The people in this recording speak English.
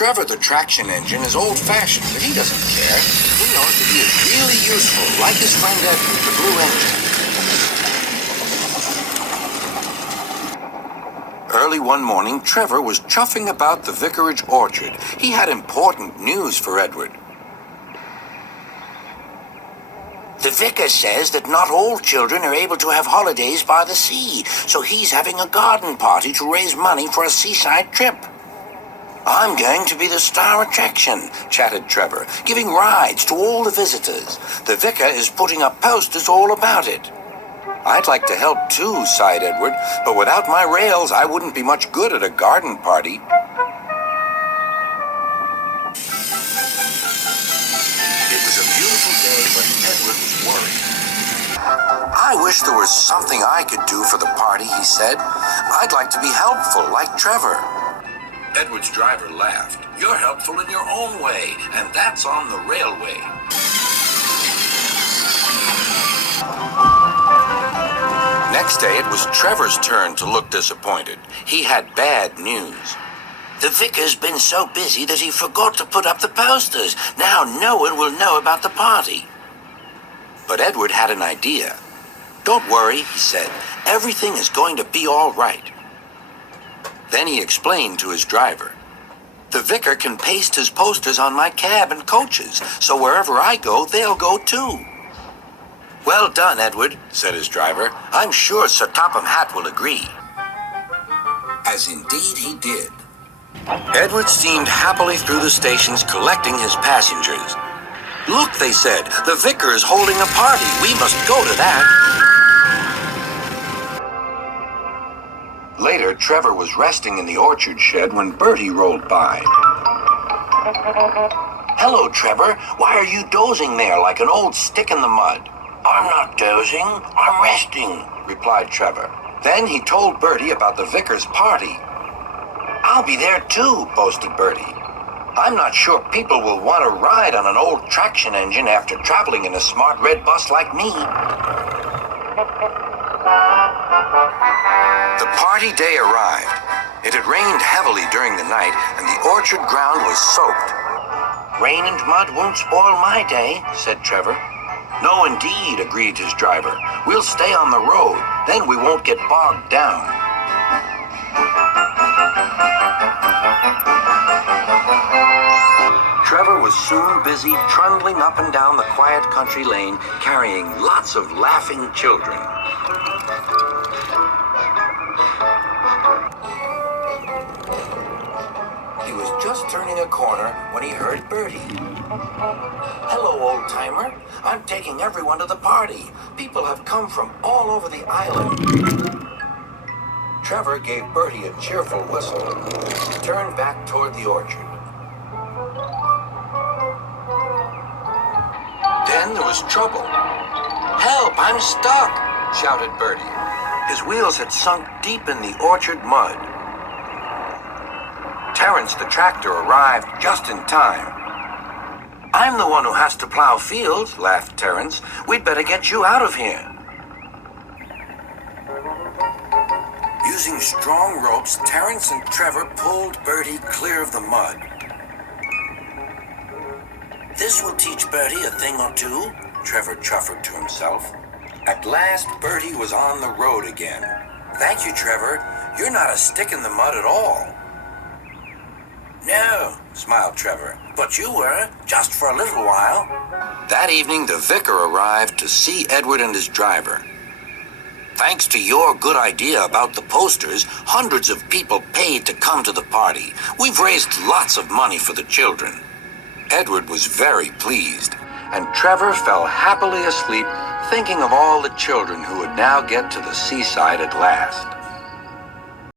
Trevor, the traction engine, is old-fashioned, but he doesn't care. He knows that he is really useful, like his friend Edward, the blue engine. Early one morning, Trevor was chuffing about the vicarage orchard. He had important news for Edward. The vicar says that not all children are able to have holidays by the sea, so he's having a garden party to raise money for a seaside trip. I'm going to be the star attraction, chatted Trevor, giving rides to all the visitors. The vicar is putting up posters all about it. I'd like to help too, sighed Edward, but without my rails, I wouldn't be much good at a garden party. It was a beautiful day, but Edward was worried. I wish there was something I could do for the party, he said. I'd like to be helpful, like Trevor. Edward's driver laughed. You're helpful in your own way, and that's on the railway. Next day, it was Trevor's turn to look disappointed. He had bad news. The vicar's been so busy that he forgot to put up the posters. Now no one will know about the party. But Edward had an idea. Don't worry, he said. Everything is going to be all right. Then he explained to his driver. The vicar can paste his posters on my cab and coaches, so wherever I go, they'll go too. Well done, Edward, said his driver. I'm sure Sir Topham Hatt will agree. As indeed he did. Edward steamed happily through the stations collecting his passengers. Look, they said, the vicar is holding a party. We must go to that. Later, Trevor was resting in the orchard shed when Bertie rolled by. Hello, Trevor. Why are you dozing there like an old stick in the mud? I'm not dozing. I'm resting, replied Trevor. Then he told Bertie about the vicar's party. I'll be there too, boasted Bertie. I'm not sure people will want to ride on an old traction engine after traveling in a smart red bus like me. The party day arrived. It had rained heavily during the night, and the orchard ground was soaked. Rain and mud won't spoil my day, said Trevor. No, indeed, agreed his driver. We'll stay on the road, then we won't get bogged down. Trevor was soon busy trundling up and down the quiet country lane, carrying lots of laughing children. He was just turning a corner when he heard Bertie. Hello, old-timer. I'm taking everyone to the party. People have come from all over the island. Trevor gave Bertie a cheerful whistle and turned back toward the orchard. Then there was trouble. Help, I'm stuck, shouted Bertie. His wheels had sunk deep in the orchard mud. Terence the tractor arrived just in time. I'm the one who has to plow fields, laughed Terence. We'd better get you out of here. Using strong ropes, Terence and Trevor pulled Bertie clear of the mud. This will teach Bertie a thing or two, Trevor chuffed to himself. At last, Bertie was on the road again. Thank you, Trevor. You're not a stick in the mud at all. No, smiled Trevor. But you were, just for a little while. That evening, the vicar arrived to see Edward and his driver. Thanks to your good idea about the posters, hundreds of people paid to come to the party. We've raised lots of money for the children. Edward was very pleased, and Trevor fell happily asleep, thinking of all the children who would now get to the seaside at last.